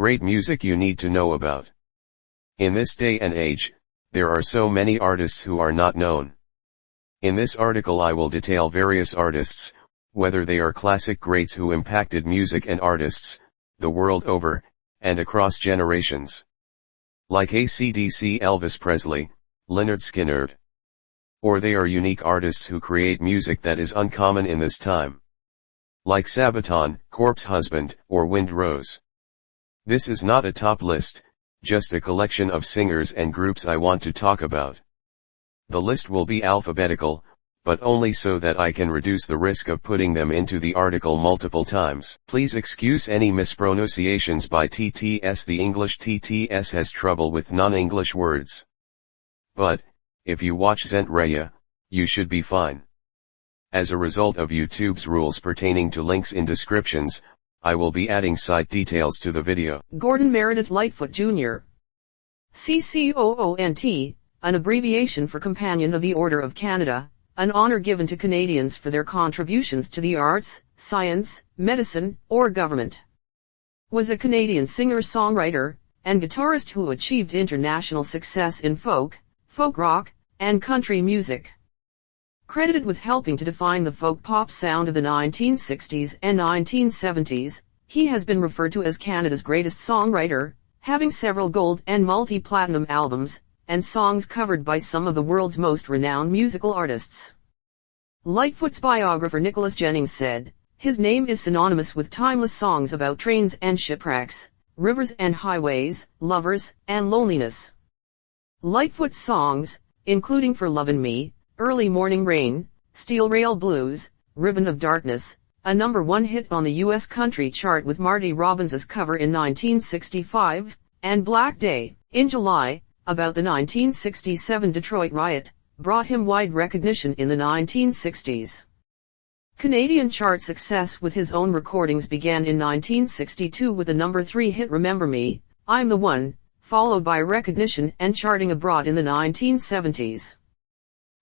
Great music you need to know about. In this day and age, there are so many artists who are not known. In this article I will detail various artists, whether they are classic greats who impacted music and artists, the world over, and across generations. Like AC/DC Elvis Presley, Lynyrd Skynyrd. Or they are unique artists who create music that is uncommon in this time. Like Sabaton, Corpse Husband, or Wind Rose. This is not a top list, just a collection of singers and groups I want to talk about. The list will be alphabetical, but only so that I can reduce the risk of putting them into the article multiple times. Please excuse any mispronunciations by TTS. The English TTS has trouble with non-English words. But, if you watch Zentreya, you should be fine. As a result of YouTube's rules pertaining to links in descriptions, I will be adding site details to the video. Gordon Meredith Lightfoot Jr. CCOONT, an abbreviation for Companion of the Order of Canada, an honor given to Canadians for their contributions to the arts, science, medicine, or government. Was a Canadian singer-songwriter and guitarist who achieved international success in folk rock, and country music. Credited with helping to define the folk-pop sound of the 1960s and 1970s, he has been referred to as Canada's greatest songwriter, having several gold and multi-platinum albums, and songs covered by some of the world's most renowned musical artists. Lightfoot's biographer Nicholas Jennings said, "His name is synonymous with timeless songs about trains and shipwrecks, rivers and highways, lovers and loneliness." Lightfoot's songs, including For Love and Me, Early Morning Rain, Steel Rail Blues, Ribbon of Darkness, a #1 hit on the U.S. country chart with Marty Robbins's cover in 1965, and Black Day, in July, about the 1967 Detroit riot, brought him wide recognition in the 1960s. Canadian chart success with his own recordings began in 1962 with the #3 hit Remember Me, I'm the One, followed by recognition and charting abroad in the 1970s.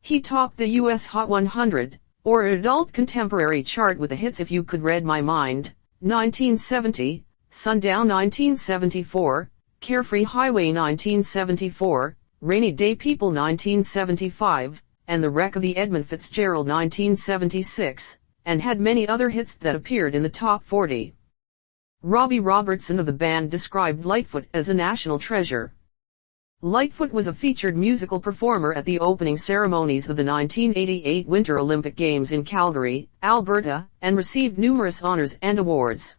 He topped the U.S. Hot 100, or adult contemporary chart with the hits If You Could Read My Mind, 1970, Sundown 1974, Carefree Highway 1974, Rainy Day People 1975, and The Wreck of the Edmund Fitzgerald 1976, and had many other hits that appeared in the top 40. Robbie Robertson of the band described Lightfoot as a national treasure. Lightfoot was a featured musical performer at the opening ceremonies of the 1988 Winter Olympic Games in Calgary, Alberta, and received numerous honors and awards.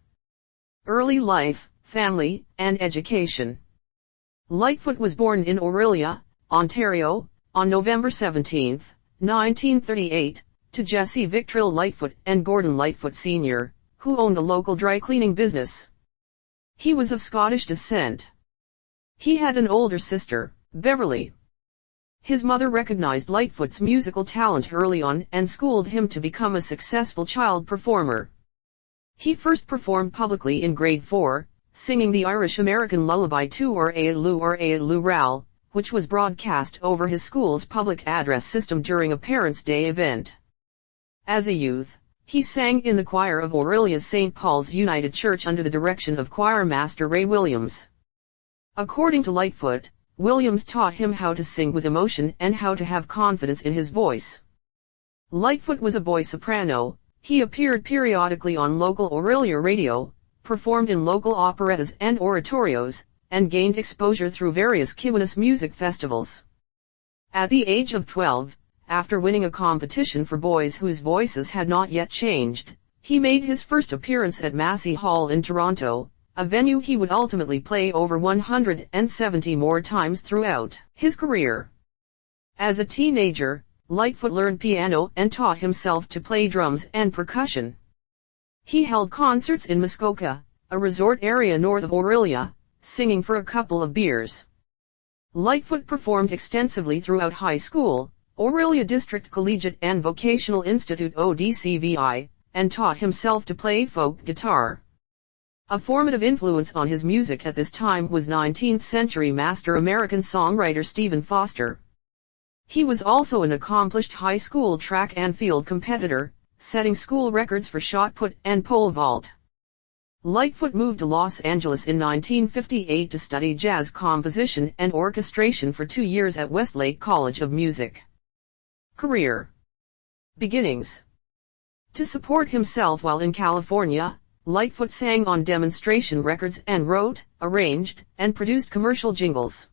Early life, family, and education. Lightfoot was born in Orillia, Ontario, on November 17, 1938, to Jessie Victrill Lightfoot and Gordon Lightfoot Sr., who owned a local dry cleaning business. He was of Scottish descent. He had an older sister, Beverly. His mother recognized Lightfoot's musical talent early on and schooled him to become a successful child performer. He first performed publicly in grade 4, singing the Irish-American lullaby To or A Lou Ral, which was broadcast over his school's public address system during a Parents' Day event. As a youth, he sang in the choir of Orillia's St. Paul's United Church under the direction of choir master Ray Williams. According to Lightfoot, Williams taught him how to sing with emotion and how to have confidence in his voice. Lightfoot was a boy soprano. He appeared periodically on local Orillia radio, performed in local operettas and oratorios, and gained exposure through various Kiwanis music festivals. At the age of 12, after winning a competition for boys whose voices had not yet changed, he made his first appearance at Massey Hall in Toronto, a venue he would ultimately play over 170 more times throughout his career. As a teenager, Lightfoot learned piano and taught himself to play drums and percussion. He held concerts in Muskoka, a resort area north of Orillia, singing for a couple of beers. Lightfoot performed extensively throughout high school, Orillia District Collegiate and Vocational Institute ODCVI, and taught himself to play folk guitar. A formative influence on his music at this time was 19th-century master American songwriter Stephen Foster. He was also an accomplished high school track and field competitor, setting school records for shot put and pole vault. Lightfoot moved to Los Angeles in 1958 to study jazz composition and orchestration for 2 years at Westlake College of Music. Career beginnings. To support himself while in California, Lightfoot sang on demonstration records and wrote, arranged, and produced commercial jingles.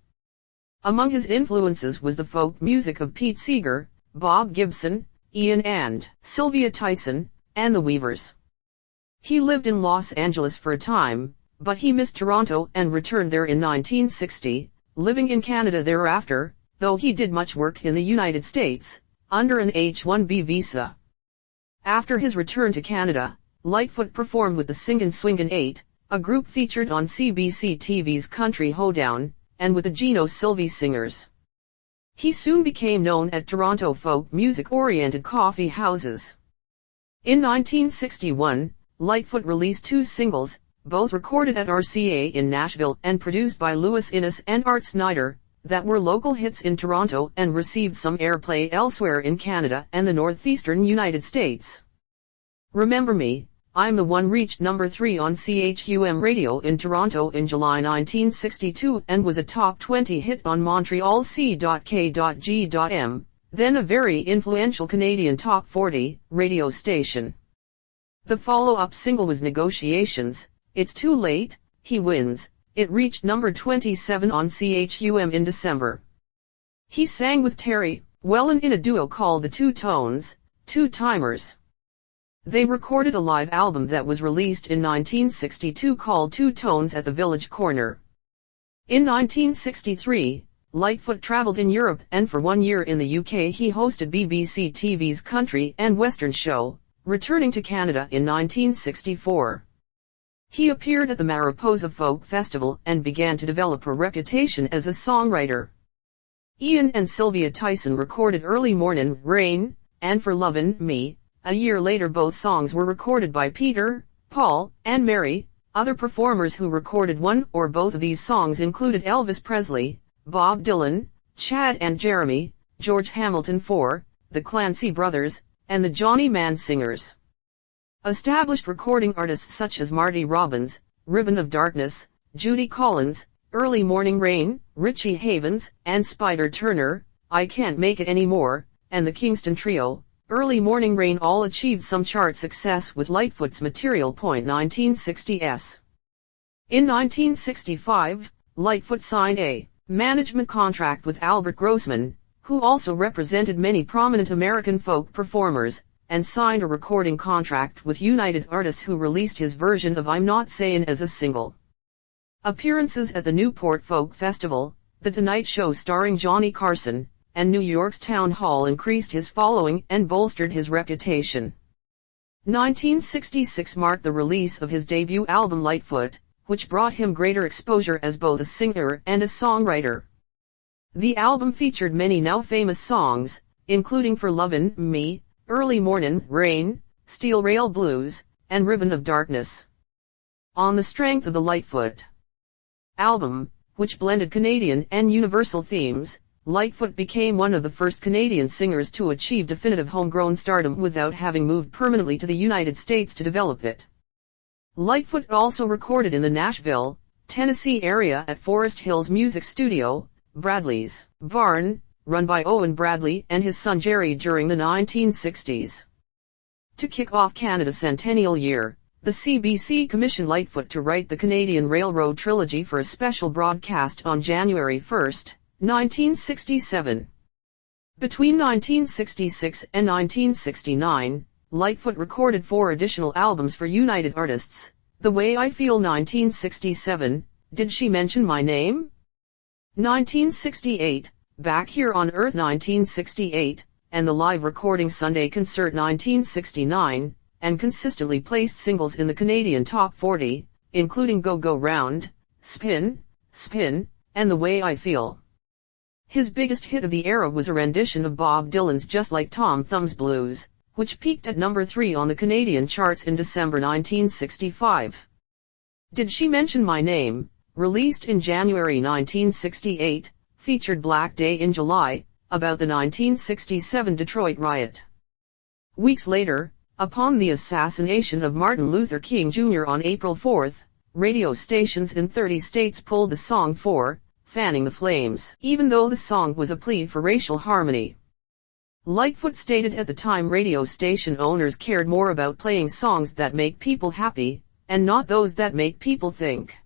Among his influences was the folk music of Pete Seeger, Bob Gibson, Ian and Sylvia Tyson, and the Weavers. He lived in Los Angeles for a time, but he missed Toronto and returned there in 1960, living in Canada thereafter, though he did much work in the United States, under an H-1B visa. After his return to Canada, Lightfoot performed with the Singin' Swingin' 8, a group featured on CBC TV's Country Hoedown, and with the Gino Sylvie Singers. He soon became known at Toronto folk music-oriented coffee houses. In 1961, Lightfoot released 2 singles, both recorded at RCA in Nashville and produced by Louis Innes and Art Snyder, that were local hits in Toronto and received some airplay elsewhere in Canada and the northeastern United States. Remember Me, I'm the One reached number 3 on CHUM radio in Toronto in July 1962 and was a top 20 hit on Montreal C.K.G.M, then a very influential Canadian top 40 radio station. The follow-up single was Negotiations, It's Too Late, He Wins. It reached number 27 on CHUM in December. He sang with Terry Wellen in a duo called The Two Tones, Two Timers. They recorded a live album that was released in 1962 called Two Tones at the Village Corner. In 1963, Lightfoot traveled in Europe and for 1 year in the UK he hosted BBC TV's Country and Western show, returning to Canada in 1964. He appeared at the Mariposa Folk Festival and began to develop a reputation as a songwriter. Ian and Sylvia Tyson recorded Early Mornin' Rain, and For Lovin' Me. A year later both songs were recorded by Peter, Paul, and Mary. Other performers who recorded one or both of these songs included Elvis Presley, Bob Dylan, Chad and Jeremy, George Hamilton IV, the Clancy Brothers, and the Johnny Mann Singers. Established recording artists such as Marty Robbins, Ribbon of Darkness, Judy Collins, Early Morning Rain, Richie Havens, and Spider Turner, I Can't Make It Anymore, and the Kingston Trio, Early Morning Rain all achieved some chart success with Lightfoot's material. 1960s. In 1965, Lightfoot signed a management contract with Albert Grossman, who also represented many prominent American folk performers, and signed a recording contract with United Artists who released his version of I'm Not Sayin' as a single. Appearances at the Newport Folk Festival, The Tonight Show starring Johnny Carson, and New York's Town Hall increased his following and bolstered his reputation. 1966 marked the release of his debut album Lightfoot, which brought him greater exposure as both a singer and a songwriter. The album featured many now famous songs, including For Lovin' Me, Early Mornin' Rain, Steel Rail Blues, and Ribbon of Darkness. On the strength of the Lightfoot album, which blended Canadian and universal themes, Lightfoot became one of the first Canadian singers to achieve definitive homegrown stardom without having moved permanently to the United States to develop it. Lightfoot also recorded in the Nashville, Tennessee area at Forest Hills Music Studio, Bradley's Barn, run by Owen Bradley and his son Jerry during the 1960s. To kick off Canada's centennial year, the CBC commissioned Lightfoot to write the Canadian Railroad Trilogy for a special broadcast on January 1, 1967. Between 1966 and 1969, Lightfoot recorded 4 additional albums for United Artists, The Way I Feel 1967, Did She Mention My Name? 1968, Back Here on Earth 1968, and the live recording Sunday Concert 1969, and consistently placed singles in the Canadian Top 40, including Go Go Round, Spin, Spin, and The Way I Feel. His biggest hit of the era was a rendition of Bob Dylan's Just Like Tom Thumb's Blues, which peaked at number 3 on the Canadian charts in December 1965. Did She Mention My Name, released in January 1968, featured Black Day in July, about the 1967 Detroit riot. Weeks later, Upon the assassination of Martin Luther King Jr. on April 4, radio stations in 30 states pulled the song for "Fanning the Flames," even though the song was a plea for racial harmony. Lightfoot stated at the time radio station owners cared more about playing songs that make people happy, and not those that make people think.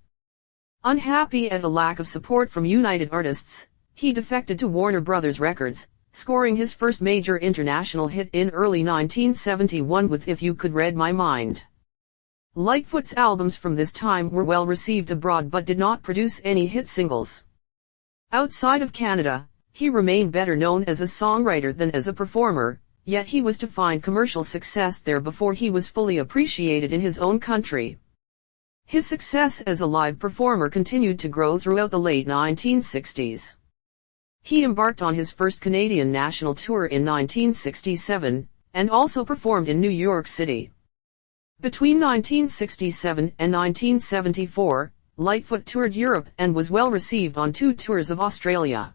Unhappy at a lack of support from United Artists, he defected to Warner Brothers Records, scoring his first major international hit in early 1971 with "If You Could Read My Mind." Lightfoot's albums from this time were well received abroad but did not produce any hit singles. Outside of Canada, he remained better known as a songwriter than as a performer, yet he was to find commercial success there before he was fully appreciated in his own country. His success as a live performer continued to grow throughout the late 1960s. He embarked on his first Canadian national tour in 1967, and also performed in New York City. Between 1967 and 1974, Lightfoot toured Europe and was well received on 2 tours of Australia.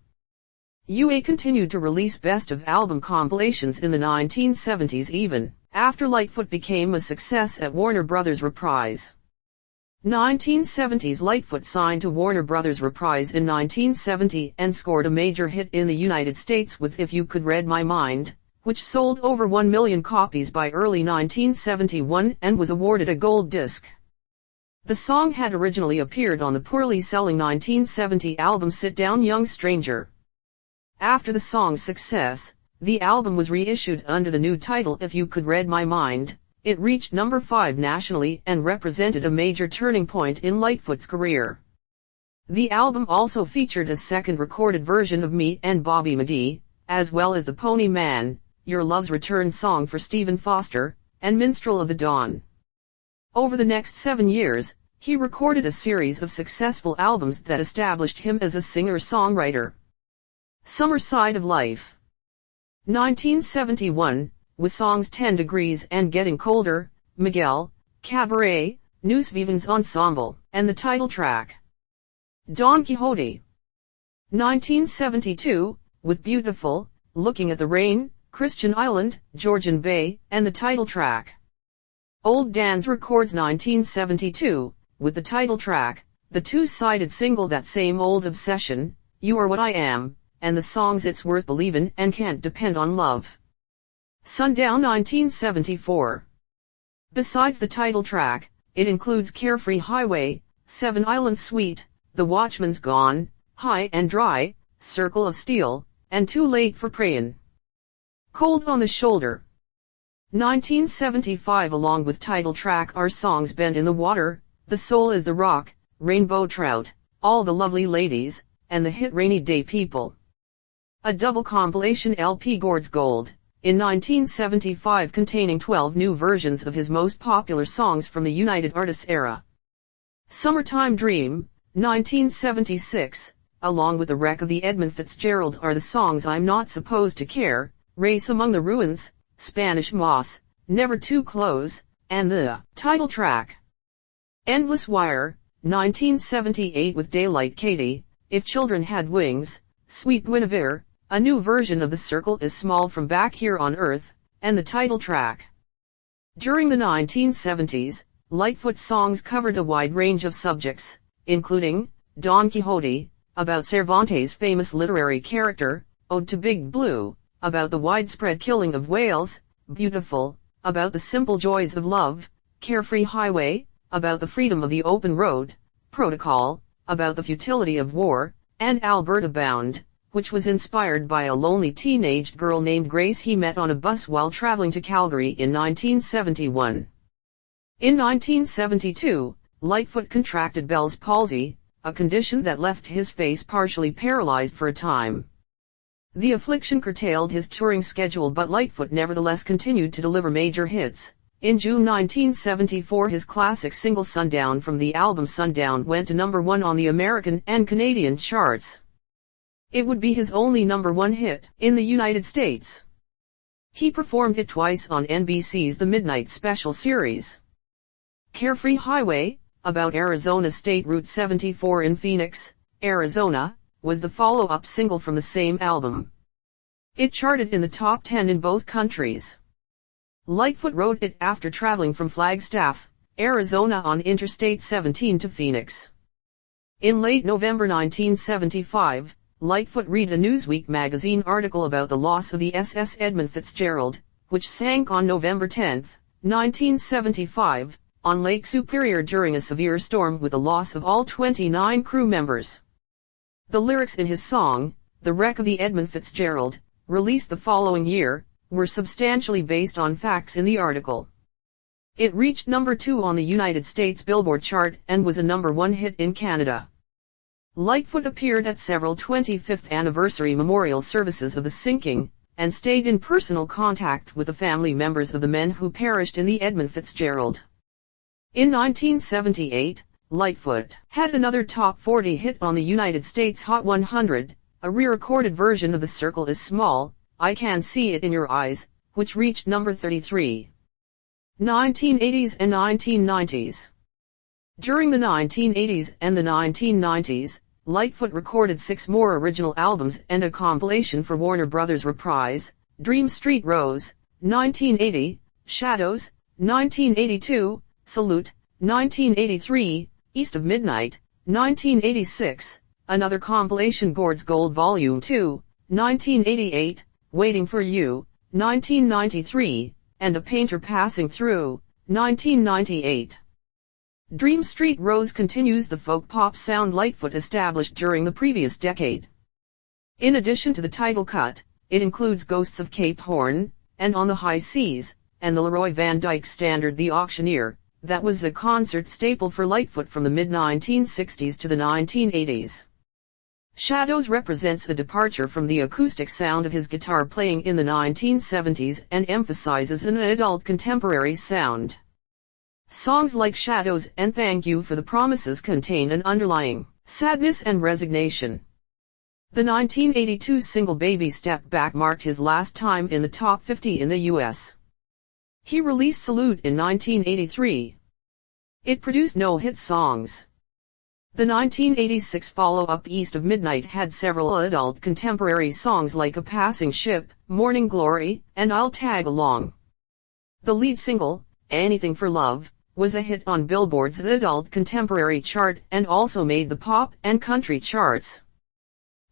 UA continued to release best-of-album compilations in the 1970s even after Lightfoot became a success at Warner Brothers Reprise. 1970s Lightfoot signed to Warner Brothers Reprise in 1970 and scored a major hit in the United States with "If You Could Read My Mind," which sold over 1 million copies by early 1971 and was awarded a gold disc. The song had originally appeared on the poorly selling 1970 album Sit Down Young Stranger. After the song's success, the album was reissued under the new title "If You Could Read My Mind." It reached number 5 nationally and represented a major turning point in Lightfoot's career. The album also featured a second recorded version of "Me and Bobby McGee," as well as "The Pony Man," "Your Love's Return" song for Stephen Foster, and "Minstrel of the Dawn." Over the next 7 years, he recorded a series of successful albums that established him as a singer-songwriter. Summer Side of Life. 1971, with songs 10 Degrees and Getting Colder, Miguel, Cabaret, Nous Vivons Ensemble, and the title track, Don Quixote. 1972, with Beautiful, Looking at the Rain, Christian Island, Georgian Bay, and the title track, Old Dan's Records. 1972, with the title track, the two-sided single That Same Old Obsession, You Are What I Am, and the songs It's Worth Believin' and Can't Depend on Love. Sundown. 1974. Besides the title track, it includes Carefree Highway, Seven Islands Suite, The Watchman's Gone, High and Dry, Circle of Steel, and Too Late for Prayin'. Cold on the Shoulder. 1975. Along with title track are songs Bend in the Water, The Soul is the Rock, Rainbow Trout, All the Lovely Ladies, and the hit Rainy Day People. A double compilation LP Gord's Gold, in 1975, containing 12 new versions of his most popular songs from the United Artists era. Summertime Dream, 1976, along with the wreck of the Edmund Fitzgerald are the songs I'm Not Supposed to Care, Race Among the Ruins, Spanish Moss, Never Too Close, and the title track, Endless Wire. 1978, with Daylight Katie, If Children Had Wings, Sweet Guinevere, a new version of The Circle is Small from Back Here on Earth, and the title track. During the 1970s, Lightfoot's songs covered a wide range of subjects, including Don Quixote, about Cervantes' famous literary character, Ode to Big Blue, about the widespread killing of whales, Beautiful, about the simple joys of love, Carefree Highway, about the freedom of the open road, Protocol, about the futility of war, and Alberta Bound, which was inspired by a lonely teenage girl named Grace he met on a bus while traveling to Calgary in 1971. In 1972, Lightfoot contracted Bell's palsy, a condition that left his face partially paralyzed for a time. The affliction curtailed his touring schedule, but Lightfoot nevertheless continued to deliver major hits. In June 1974, his classic single Sundown from the album Sundown went to number 1 on the American and Canadian charts. It would be his only number 1 hit in the United States. He performed it twice on NBC's The Midnight Special series. Carefree Highway, about Arizona State Route 74 in Phoenix, Arizona, was the follow-up single from the same album. It charted in the top 10 in both countries. Lightfoot wrote it after traveling from Flagstaff, Arizona on Interstate 17 to Phoenix. In late November 1975, Lightfoot read a Newsweek magazine article about the loss of the SS Edmund Fitzgerald, which sank on November 10, 1975, on Lake Superior during a severe storm with the loss of all 29 crew members. The lyrics in his song, "The Wreck of the Edmund Fitzgerald," released the following year, were substantially based on facts in the article. It reached number 2 on the United States Billboard chart and was a number 1 hit in Canada. Lightfoot appeared at several 25th anniversary memorial services of the sinking, and stayed in personal contact with the family members of the men who perished in the Edmund Fitzgerald. In 1978, Lightfoot had another top 40 hit on the United States Hot 100, a re-recorded version of "The Circle is Small, I Can See It in Your Eyes," which reached number 33. 1980s and 1990s. During the 1980s and the 1990s, Lightfoot recorded 6 more original albums and a compilation for Warner Brothers Reprise, Dream Street Rose, 1980, Shadows, 1982, Salute, 1983, East of Midnight, 1986, another compilation Gord's Gold Volume 2, 1988, Waiting for You, 1993, and A Painter Passing Through, 1998. Dream Street Rose continues the folk-pop sound Lightfoot established during the previous decade. In addition to the title cut, it includes Ghosts of Cape Horn, and On the High Seas, and the Leroy Van Dyke standard The Auctioneer, that was a concert staple for Lightfoot from the mid-1960s to the 1980s. Shadows represents a departure from the acoustic sound of his guitar playing in the 1970s and emphasizes an adult contemporary sound. Songs like Shadows and Thank You for the Promises contain an underlying sadness and resignation. The 1982 single Baby Step Back marked his last time in the top 50 in the U.S. He released Salute in 1983. It produced no hit songs. The 1986 follow-up East of Midnight had several adult contemporary songs like A Passing Ship, Morning Glory, and I'll Tag Along. The lead single, Anything for Love, was a hit on Billboard's adult contemporary chart and also made the pop and country charts.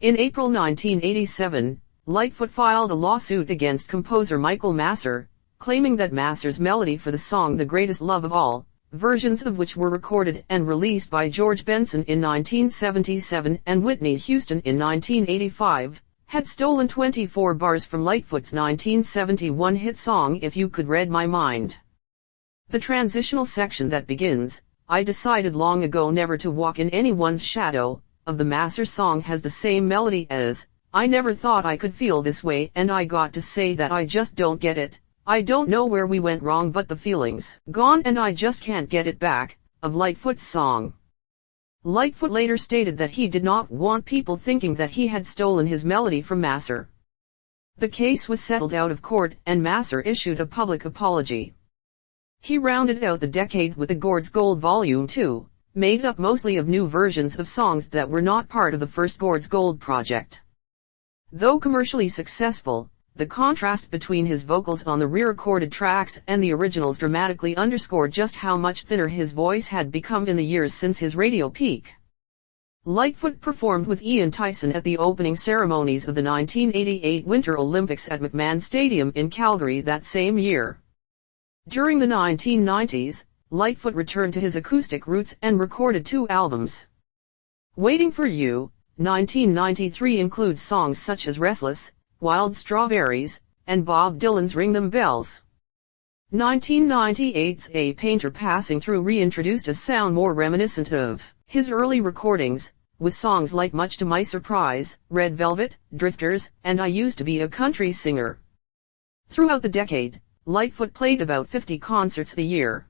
In April 1987, Lightfoot filed a lawsuit against composer Michael Masser, claiming that Masser's melody for the song The Greatest Love of All, versions of which were recorded and released by George Benson in 1977 and Whitney Houston in 1985, had stolen 24 bars from Lightfoot's 1971 hit song If You Could Read My Mind. The transitional section that begins, I decided long ago never to walk in anyone's shadow, of the Masser song has the same melody as, I never thought I could feel this way and I got to say that I just don't get it. I don't know where we went wrong but the feeling's gone and I just can't get it back, of Lightfoot's song. Lightfoot later stated that he did not want people thinking that he had stolen his melody from Masser. The case was settled out of court and Masser issued a public apology. He rounded out the decade with the Gord's Gold Volume 2, made up mostly of new versions of songs that were not part of the first Gord's Gold project. Though commercially successful, the contrast between his vocals on the re-recorded tracks and the originals dramatically underscored just how much thinner his voice had become in the years since his radio peak. Lightfoot performed with Ian Tyson at the opening ceremonies of the 1988 Winter Olympics at McMahon Stadium in Calgary that same year. During the 1990s, Lightfoot returned to his acoustic roots and recorded 2 albums. Waiting for You, 1993 includes songs such as Restless, Wild Strawberries, and Bob Dylan's Ring Them Bells. 1998's A Painter Passing Through reintroduced a sound more reminiscent of his early recordings, with songs like Much to My Surprise, Red Velvet, Drifters, and I Used to Be a Country Singer. Throughout the decade, Lightfoot played about 50 concerts a year.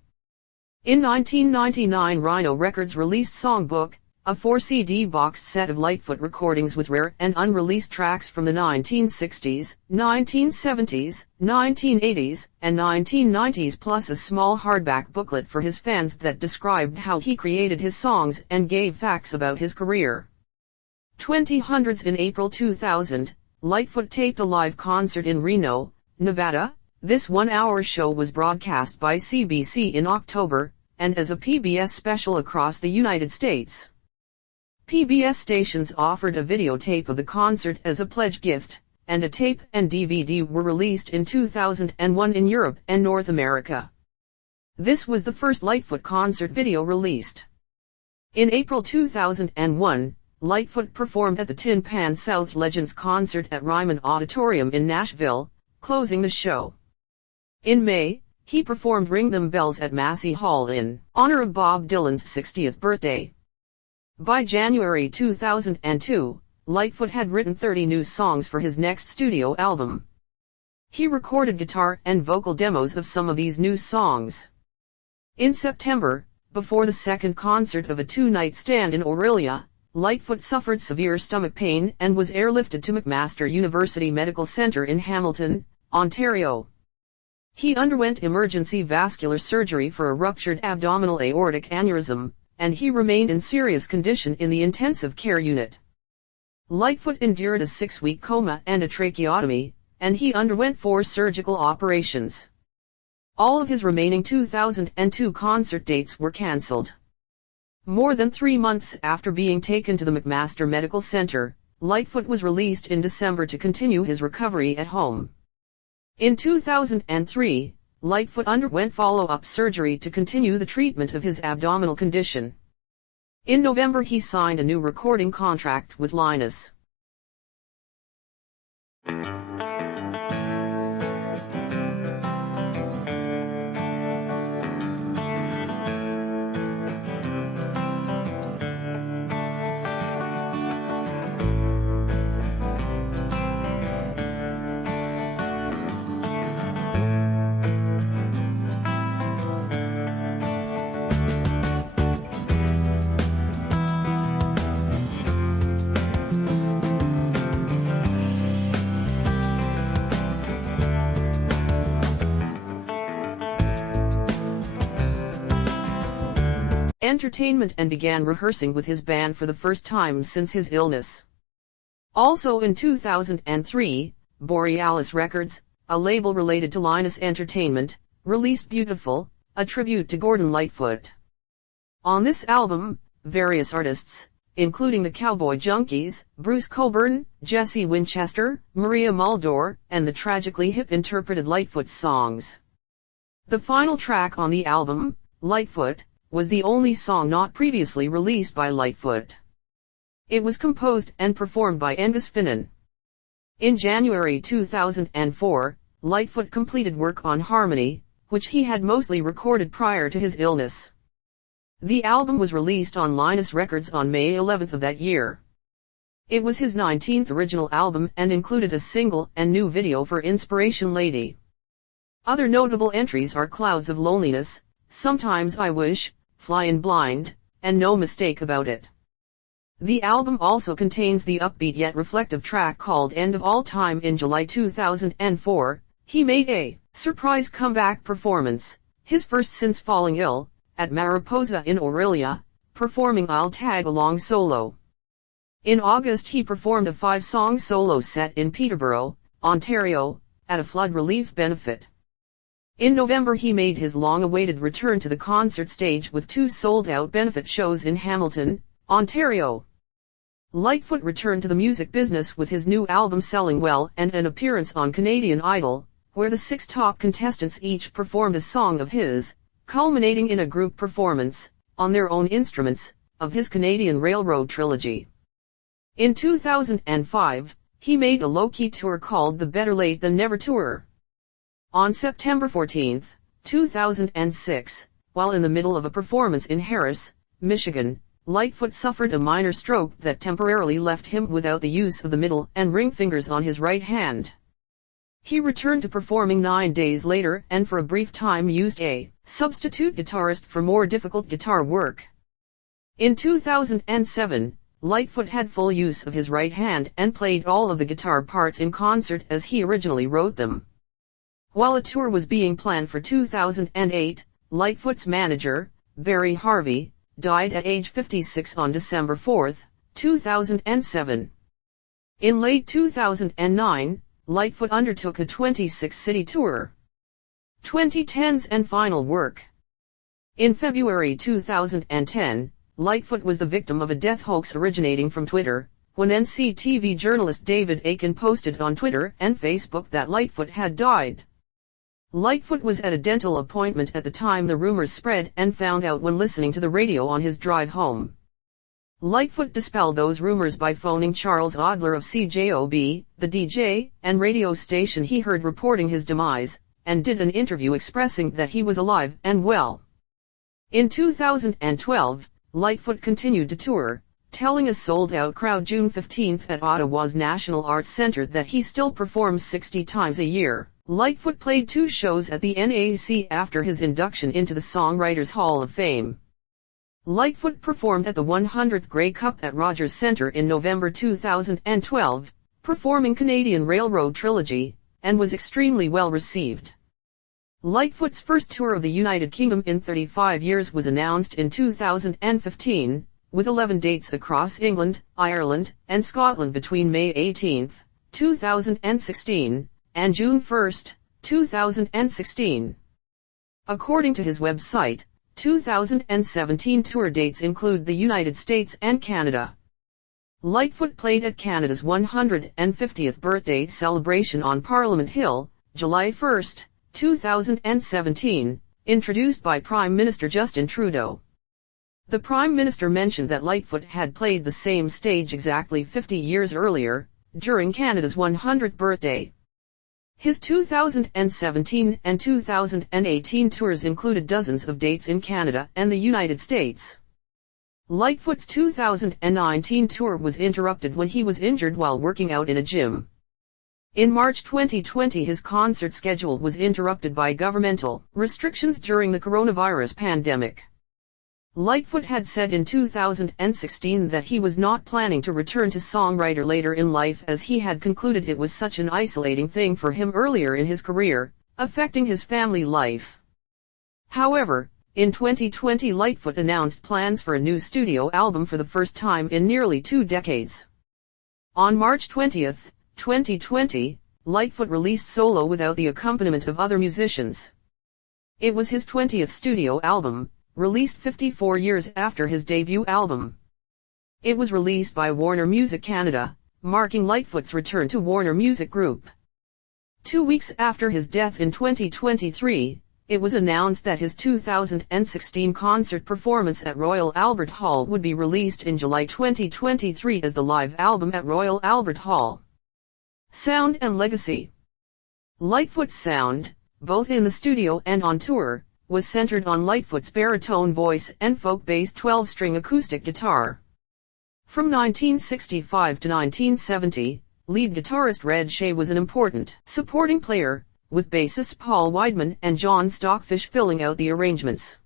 In 1999 Rhino Records released Songbook, a 4-CD boxed set of Lightfoot recordings with rare and unreleased tracks from the 1960s, 1970s, 1980s, and 1990s plus a small hardback booklet for his fans that described how he created his songs and gave facts about his career. 2000s In April 2000, Lightfoot taped a live concert in Reno, Nevada, This one-hour show was broadcast by CBC in October, and as a PBS special across the United States. PBS stations offered a videotape of the concert as a pledge gift, and a tape and DVD were released in 2001 in Europe and North America. This was the first Lightfoot concert video released. In April 2001, Lightfoot performed at the Tin Pan South Legends concert at Ryman Auditorium in Nashville, closing the show. In May, he performed Ring Them Bells at Massey Hall in honor of Bob Dylan's 60th birthday. By January 2002, Lightfoot had written 30 new songs for his next studio album. He recorded guitar and vocal demos of some of these new songs. In September, before the second concert of a two-night stand in Orillia, Lightfoot suffered severe stomach pain and was airlifted to McMaster University Medical Center in Hamilton, Ontario. He underwent emergency vascular surgery for a ruptured abdominal aortic aneurysm, and he remained in serious condition in the intensive care unit. Lightfoot endured a 6-week coma and a tracheotomy, and he underwent 4 surgical operations. All of his remaining 2002 concert dates were cancelled. More than 3 months after being taken to the McMaster Medical Center, Lightfoot was released in December to continue his recovery at home. In 2003, Lightfoot underwent follow-up surgery to continue the treatment of his abdominal condition. In November he signed a new recording contract with Linus. Entertainment and began rehearsing with his band for the first time since his illness. Also in 2003, Borealis Records, a label related to Linus Entertainment, released Beautiful, a tribute to Gordon Lightfoot. On this album, various artists, including the Cowboy Junkies, Bruce Cockburn, Jesse Winchester, Maria Muldaur, and the Tragically Hip interpreted Lightfoot's songs. The final track on the album, Lightfoot, was the only song not previously released by Lightfoot. It was composed and performed by Angus Finnan. In January 2004, Lightfoot completed work on Harmony, which he had mostly recorded prior to his illness. The album was released on Linus Records on May 11 of that year. It was his 19th original album and included a single and new video for Inspiration Lady. Other notable entries are Clouds of Loneliness, Sometimes I Wish, Flyin' Blind, and No Mistake About It. The album also contains the upbeat yet reflective track called End of All Time. In July 2004, he made a surprise comeback performance, his first since falling ill, at Mariposa in Orillia, performing I'll Tag Along solo. In August he performed a 5-song solo set in Peterborough, Ontario, at a flood relief benefit. In November he made his long-awaited return to the concert stage with 2 sold-out benefit shows in Hamilton, Ontario. Lightfoot returned to the music business with his new album selling well and an appearance on Canadian Idol, where the 6 top contestants each performed a song of his, culminating in a group performance, on their own instruments, of his Canadian Railroad trilogy. In 2005, he made a low-key tour called the Better Late Than Never Tour. On September 14, 2006, while in the middle of a performance in Harris, Michigan, Lightfoot suffered a minor stroke that temporarily left him without the use of the middle and ring fingers on his right hand. He returned to performing 9 days later and for a brief time used a substitute guitarist for more difficult guitar work. In 2007, Lightfoot had full use of his right hand and played all of the guitar parts in concert as he originally wrote them. While a tour was being planned for 2008, Lightfoot's manager, Barry Harvey, died at age 56 on December 4, 2007. In late 2009, Lightfoot undertook a 26-city tour. 2010s and final work. In February 2010, Lightfoot was the victim of a death hoax originating from Twitter, when NCTV journalist David Aiken posted on Twitter and Facebook that Lightfoot had died. Lightfoot was at a dental appointment at the time the rumors spread and found out when listening to the radio on his drive home. Lightfoot dispelled those rumors by phoning Charles Adler of CJOB, the DJ and radio station he heard reporting his demise, and did an interview expressing that he was alive and well. In 2012, Lightfoot continued to tour, telling a sold-out crowd June 15 at Ottawa's National Arts Centre that he still performs 60 times a year. Lightfoot played 2 shows at the NAC after his induction into the Songwriters Hall of Fame. Lightfoot performed at the 100th Grey Cup at Rogers Centre in November 2012, performing Canadian Railroad Trilogy, and was extremely well received. Lightfoot's first tour of the United Kingdom in 35 years was announced in 2015, with 11 dates across England, Ireland, and Scotland between May 18, 2016, and June 1, 2016. According to his website, 2017 tour dates include the United States and Canada. Lightfoot played at Canada's 150th birthday celebration on Parliament Hill, July 1, 2017, introduced by Prime Minister Justin Trudeau. The Prime Minister mentioned that Lightfoot had played the same stage exactly 50 years earlier, during Canada's 100th birthday. His 2017 and 2018 tours included dozens of dates in Canada and the United States. Lightfoot's 2019 tour was interrupted when he was injured while working out in a gym. In March 2020 his concert schedule was interrupted by governmental restrictions during the coronavirus pandemic. Lightfoot had said in 2016 that he was not planning to return to songwriter later in life as he had concluded it was such an isolating thing for him earlier in his career, affecting his family life. However, in 2020 Lightfoot announced plans for a new studio album for the first time in nearly 2 decades. On March 20, 2020, Lightfoot released Solo without the accompaniment of other musicians. It was his 20th studio album, released 54 years after his debut album. It was released by Warner Music Canada, marking Lightfoot's return to Warner Music Group. 2 weeks after his death in 2023, it was announced that his 2016 concert performance at Royal Albert Hall would be released in July 2023 as the live album at Royal Albert Hall. Sound and legacy. Lightfoot's sound, both in the studio and on tour, was centered on Lightfoot's baritone voice and folk-based 12-string acoustic guitar. From 1965 to 1970, lead guitarist Red Shea was an important supporting player, with bassist Paul Weidman and John Stockfish filling out the arrangements.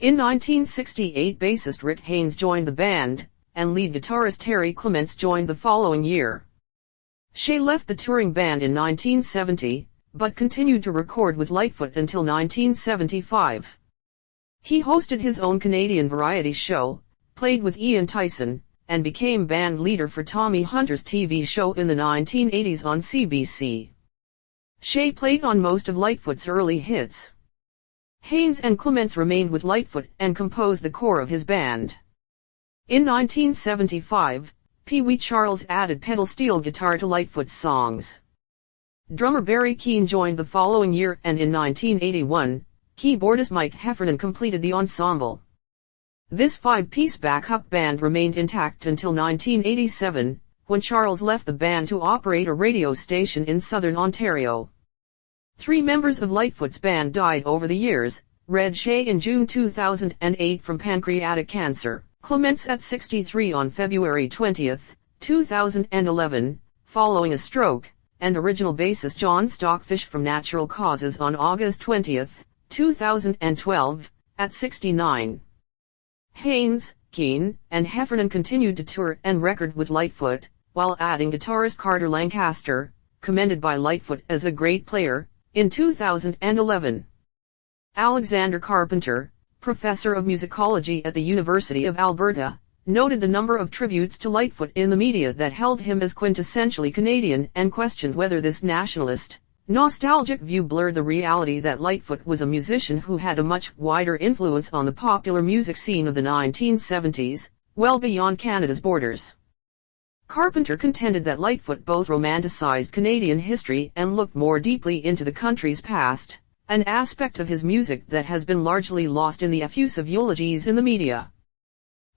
In 1968 bassist Rick Haynes joined the band, and lead guitarist Terry Clements joined the following year. Shea left the touring band in 1970, but continued to record with Lightfoot until 1975. He hosted his own Canadian variety show, played with Ian Tyson, and became band leader for Tommy Hunter's TV show in the 1980s on CBC. Shea played on most of Lightfoot's early hits. Haynes and Clements remained with Lightfoot and composed the core of his band. In 1975, Pee Wee Charles added pedal steel guitar to Lightfoot's songs. Drummer Barry Keane joined the following year, and in 1981, keyboardist Mike Heffernan completed the ensemble. This 5-piece backup band remained intact until 1987, when Charles left the band to operate a radio station in southern Ontario. 3 members of Lightfoot's band died over the years: Red Shea in June 2008 from pancreatic cancer, Clements at 63 on February 20, 2011, following a stroke, and original bassist John Stockfish from natural causes on August 20, 2012, at 69. Haynes, Keane, and Heffernan continued to tour and record with Lightfoot, while adding guitarist Carter Lancaster, commended by Lightfoot as a great player, in 2011. Alexander Carpenter, professor of musicology at the University of Alberta, noted the number of tributes to Lightfoot in the media that held him as quintessentially Canadian and questioned whether this nationalist, nostalgic view blurred the reality that Lightfoot was a musician who had a much wider influence on the popular music scene of the 1970s, well beyond Canada's borders. Carpenter contended that Lightfoot both romanticized Canadian history and looked more deeply into the country's past, an aspect of his music that has been largely lost in the effusive eulogies in the media.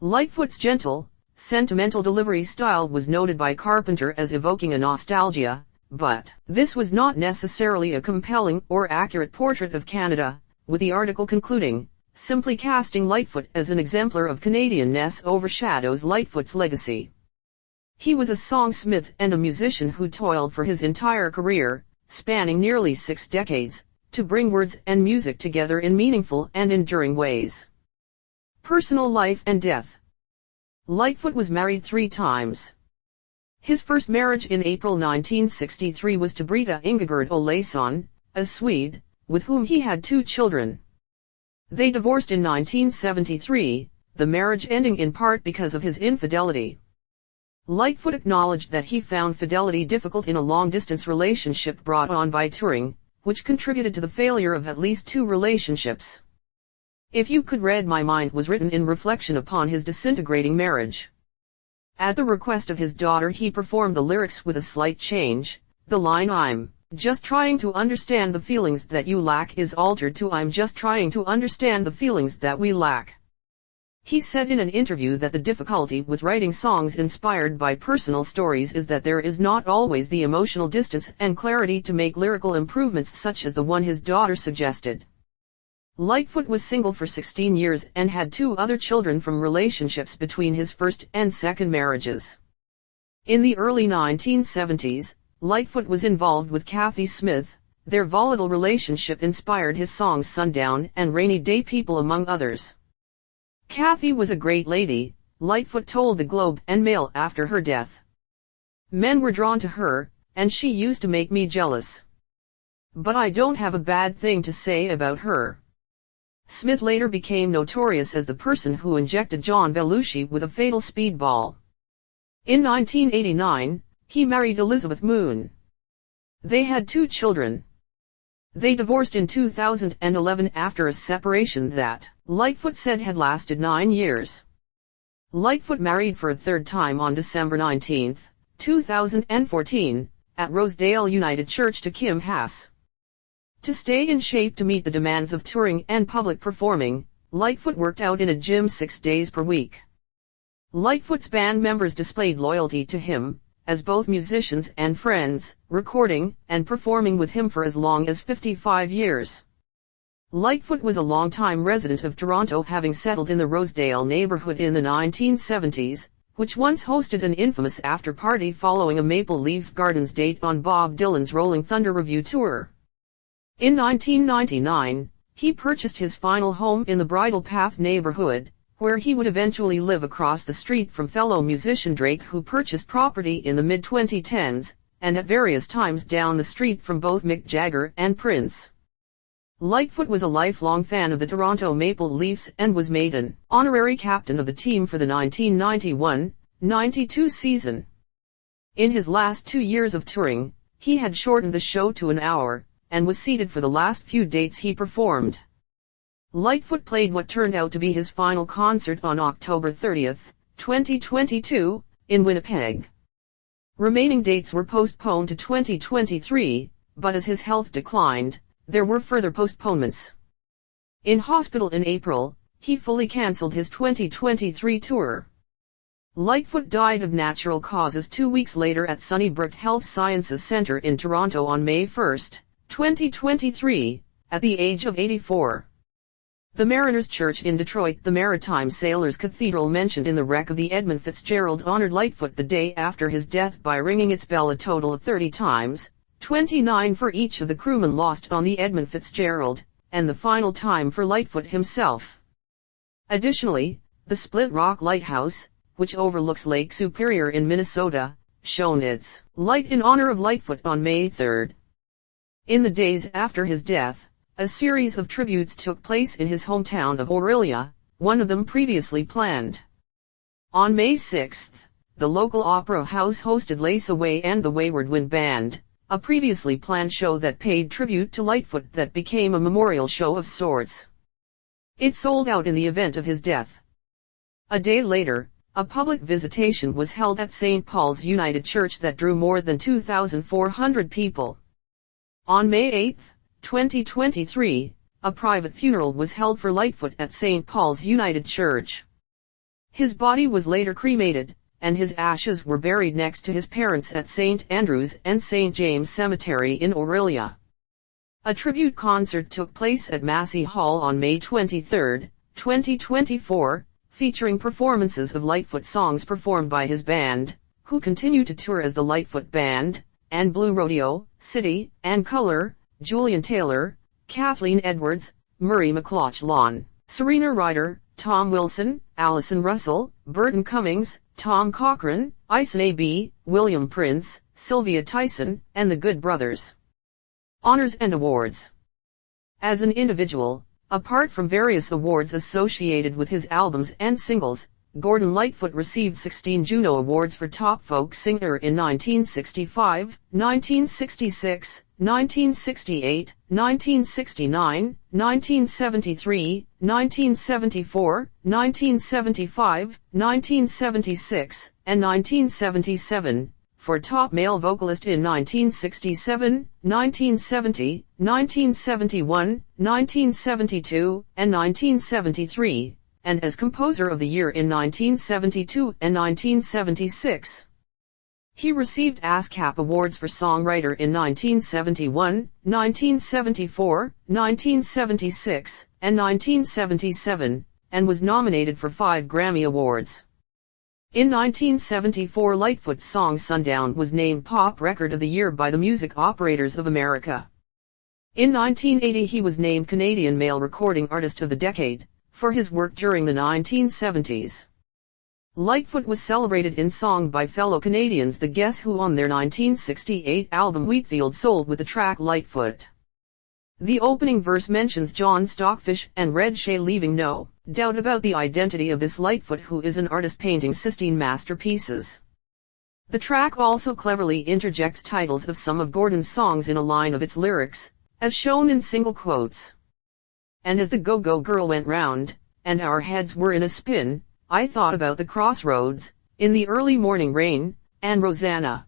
Lightfoot's gentle, sentimental delivery style was noted by Carpenter as evoking a nostalgia, but this was not necessarily a compelling or accurate portrait of Canada, with the article concluding, simply casting Lightfoot as an exemplar of Canadianness overshadows Lightfoot's legacy. He was a songsmith and a musician who toiled for his entire career, spanning nearly 6 decades, to bring words and music together in meaningful and enduring ways. Personal life and death. Lightfoot was married 3 times. His first marriage in April 1963 was to Brita Ingegerd Olason, a Swede, with whom he had 2 children. They divorced in 1973, the marriage ending in part because of his infidelity. Lightfoot acknowledged that he found fidelity difficult in a long-distance relationship brought on by touring, which contributed to the failure of at least 2 relationships. If You Could Read My Mind was written in reflection upon his disintegrating marriage. At the request of his daughter he performed the lyrics with a slight change. The line "I'm just trying to understand the feelings that you lack" is altered to "I'm just trying to understand the feelings that we lack." He said in an interview that the difficulty with writing songs inspired by personal stories is that there is not always the emotional distance and clarity to make lyrical improvements such as the one his daughter suggested. Lightfoot was single for 16 years and had 2 other children from relationships between his first and second marriages. In the early 1970s, Lightfoot was involved with Kathy Smith. Their volatile relationship inspired his songs Sundown and Rainy Day People among others. Kathy was a great lady, Lightfoot told the Globe and Mail after her death. Men were drawn to her, and she used to make me jealous. But I don't have a bad thing to say about her. Smith later became notorious as the person who injected John Belushi with a fatal speedball. In 1989, he married Elizabeth Moon. They had 2 children. They divorced in 2011 after a separation that, Lightfoot said, had lasted 9 years. Lightfoot married for a 3rd time on December 19, 2014, at Rosedale United Church to Kim Haas. To stay in shape to meet the demands of touring and public performing, Lightfoot worked out in a gym 6 days per week. Lightfoot's band members displayed loyalty to him, as both musicians and friends, recording and performing with him for as long as 55 years. Lightfoot was a longtime resident of Toronto, having settled in the Rosedale neighborhood in the 1970s, which once hosted an infamous after-party following a Maple Leaf Gardens date on Bob Dylan's Rolling Thunder Revue tour. In 1999, he purchased his final home in the Bridle Path neighborhood, where he would eventually live across the street from fellow musician Drake, who purchased property in the mid-2010s, and at various times down the street from both Mick Jagger and Prince. Lightfoot was a lifelong fan of the Toronto Maple Leafs and was made an honorary captain of the team for the 1991-92 season. In his last 2 years of touring, he had shortened the show to an hour, and was seated for the last few dates he performed. Lightfoot played what turned out to be his final concert on October 30, 2022, in Winnipeg. Remaining dates were postponed to 2023, but as his health declined, there were further postponements. In hospital in April, he fully cancelled his 2023 tour. Lightfoot died of natural causes 2 weeks later at Sunnybrook Health Sciences Centre in Toronto on May 1, 2023, at the age of 84. The Mariners' Church in Detroit, the Maritime Sailors' Cathedral mentioned in the wreck of the Edmund Fitzgerald, honored Lightfoot the day after his death by ringing its bell a total of 30 times, 29 for each of the crewmen lost on the Edmund Fitzgerald, and the final time for Lightfoot himself. Additionally, the Split Rock Lighthouse, which overlooks Lake Superior in Minnesota, shone its light in honor of Lightfoot on May 3. In the days after his death, a series of tributes took place in his hometown of Orillia, one of them previously planned. On May 6, the local opera house hosted Lace Away and the Wayward Wind Band, a previously planned show that paid tribute to Lightfoot that became a memorial show of sorts. It sold out in the event of his death. A day later, a public visitation was held at St. Paul's United Church that drew more than 2,400 people. On May 8, 2023, a private funeral was held for Lightfoot at St. Paul's United Church. His body was later cremated, and his ashes were buried next to his parents at St. Andrew's and St. James Cemetery in Orillia. A tribute concert took place at Massey Hall on May 23, 2024, featuring performances of Lightfoot songs performed by his band, who continue to tour as the Lightfoot Band, and Blue Rodeo, City and Color, Julian Taylor, Kathleen Edwards, Murray McLachlan, Serena Ryder, Tom Wilson, Allison Russell, Burton Cummings, Tom Cochran, Ison A.B., William Prince, Sylvia Tyson, and the Good Brothers. Honors and awards. As an individual, apart from various awards associated with his albums and singles, Gordon Lightfoot received 16 Juno Awards for Top Folk Singer in 1965, 1966, 1968, 1969, 1973, 1974, 1975, 1976, and 1977, for Top Male Vocalist in 1967, 1970, 1971, 1972, and 1973, and as Composer of the Year in 1972 and 1976. He received ASCAP Awards for Songwriter in 1971, 1974, 1976, and 1977, and was nominated for 5 Grammy Awards. In 1974, Lightfoot's song Sundown was named Pop Record of the Year by the Music Operators of America. In 1980 he was named Canadian Male Recording Artist of the Decade, for his work during the 1970s. Lightfoot was celebrated in song by fellow Canadians The Guess Who on their 1968 album Wheatfield Sold with the track Lightfoot. The opening verse mentions John Stockfish and Red Shea, leaving no doubt about the identity of this Lightfoot, who is an artist painting Sistine masterpieces. The track also cleverly interjects titles of some of Gordon's songs in a line of its lyrics, as shown in single quotes. And as the go-go girl went round, and our heads were in a spin, I thought about the crossroads, in the early morning rain, and Rosanna.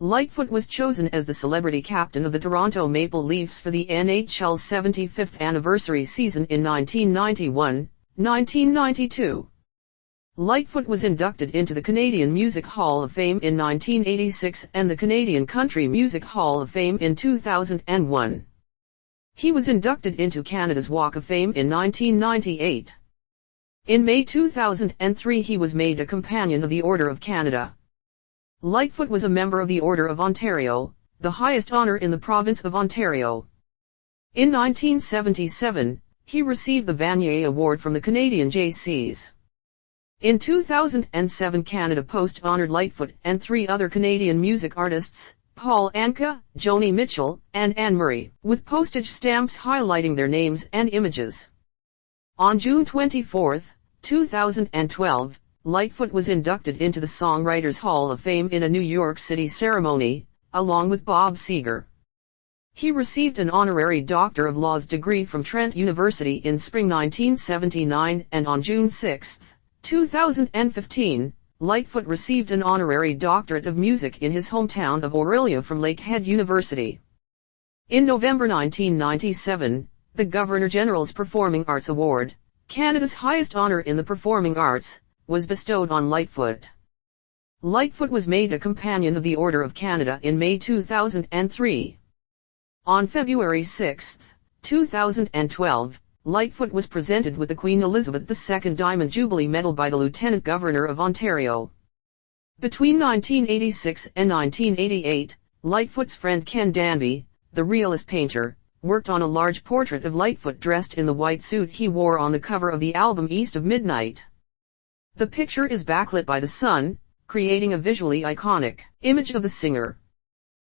Lightfoot was chosen as the celebrity captain of the Toronto Maple Leafs for the NHL's 75th anniversary season in 1991-1992. Lightfoot was inducted into the Canadian Music Hall of Fame in 1986 and the Canadian Country Music Hall of Fame in 2001. He was inducted into Canada's Walk of Fame in 1998. In May 2003 he was made a Companion of the Order of Canada. Lightfoot was a member of the Order of Ontario, the highest honour in the province of Ontario. In 1977, he received the Vanier Award from the Canadian Jaycees. In 2007 Canada Post honoured Lightfoot and 3 other Canadian music artists, Paul Anka, Joni Mitchell, and Anne Murray, with postage stamps highlighting their names and images. On June 24, 2012, Lightfoot was inducted into the Songwriters Hall of Fame in a New York City ceremony, along with Bob Seger. He received an honorary Doctor of Laws degree from Trent University in spring 1979, and on June 6, 2015, Lightfoot received an honorary Doctorate of Music in his hometown of Orillia from Lakehead University. In November 1997, the Governor-General's Performing Arts Award, Canada's highest honour in the performing arts, was bestowed on Lightfoot. Lightfoot was made a Companion of the Order of Canada in May 2003. On February 6, 2012, Lightfoot was presented with the Queen Elizabeth II Diamond Jubilee Medal by the Lieutenant Governor of Ontario. Between 1986 and 1988, Lightfoot's friend Ken Danby, the realist painter, worked on a large portrait of Lightfoot dressed in the white suit he wore on the cover of the album East of Midnight. The picture is backlit by the sun, creating a visually iconic image of the singer.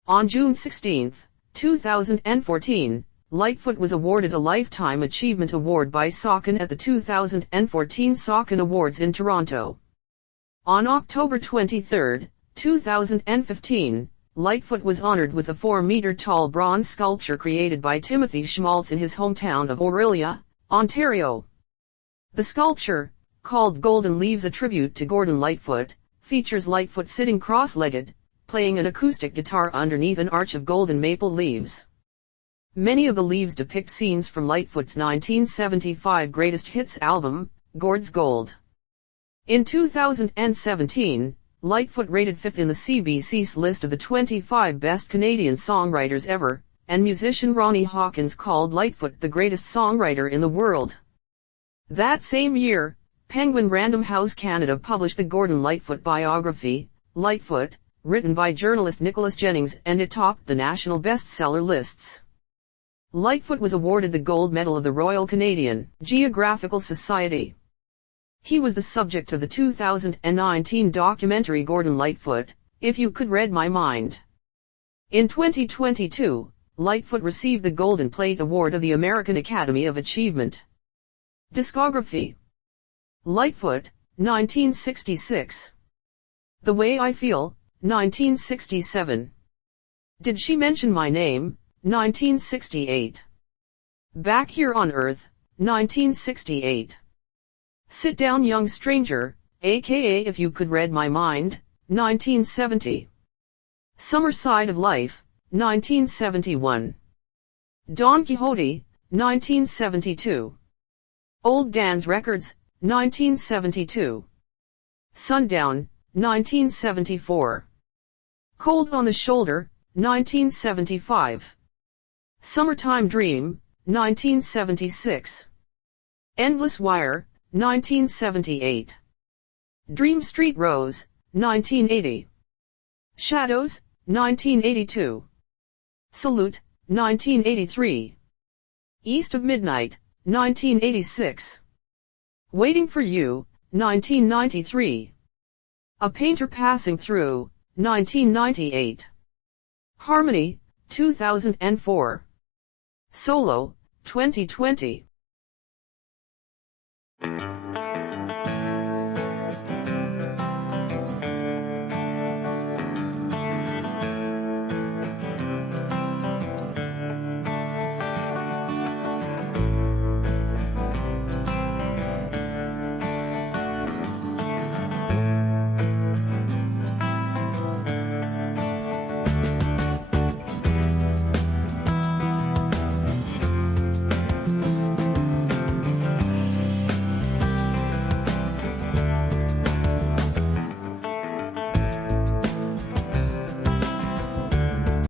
On June 16, 2014, Lightfoot was awarded a Lifetime Achievement Award by Saucon at the 2014 Saucon Awards in Toronto. On October 23, 2015, Lightfoot was honored with a 4-meter-tall bronze sculpture created by Timothy Schmaltz in his hometown of Orillia, Ontario. The sculpture, called Golden Leaves, a tribute to Gordon Lightfoot, features Lightfoot sitting cross-legged, playing an acoustic guitar underneath an arch of golden maple leaves. Many of the leaves depict scenes from Lightfoot's 1975 Greatest Hits album, Gord's Gold. In 2017, Lightfoot rated 5th in the CBC's list of the 25 best Canadian songwriters ever, and musician Ronnie Hawkins called Lightfoot the greatest songwriter in the world. That same year, Penguin Random House Canada published the Gordon Lightfoot biography, Lightfoot, written by journalist Nicholas Jennings, and it topped the national bestseller lists. Lightfoot was awarded the Gold Medal of the Royal Canadian Geographical Society. He was the subject of the 2019 documentary Gordon Lightfoot, If You Could Read My Mind. In 2022, Lightfoot received the Golden Plate Award of the American Academy of Achievement. Discography: Lightfoot, 1966. The Way I Feel, 1967. Did She Mention My Name, 1968. Back Here on Earth, 1968. Sit Down Young Stranger, aka If You Could Read My Mind, 1970. Summer Side of Life, 1971. Don Quixote, 1972. Old Dan's Records, 1972. Sundown, 1974. Cold on the Shoulder, 1975. Summertime Dream, 1976. Endless Wire, 1978. Dream Street Rose, 1980. Shadows, 1982. Salute, 1983. East of Midnight, 1986. Waiting for You, 1993. A Painter Passing Through, 1998. Harmony, 2004. Solo, 2020.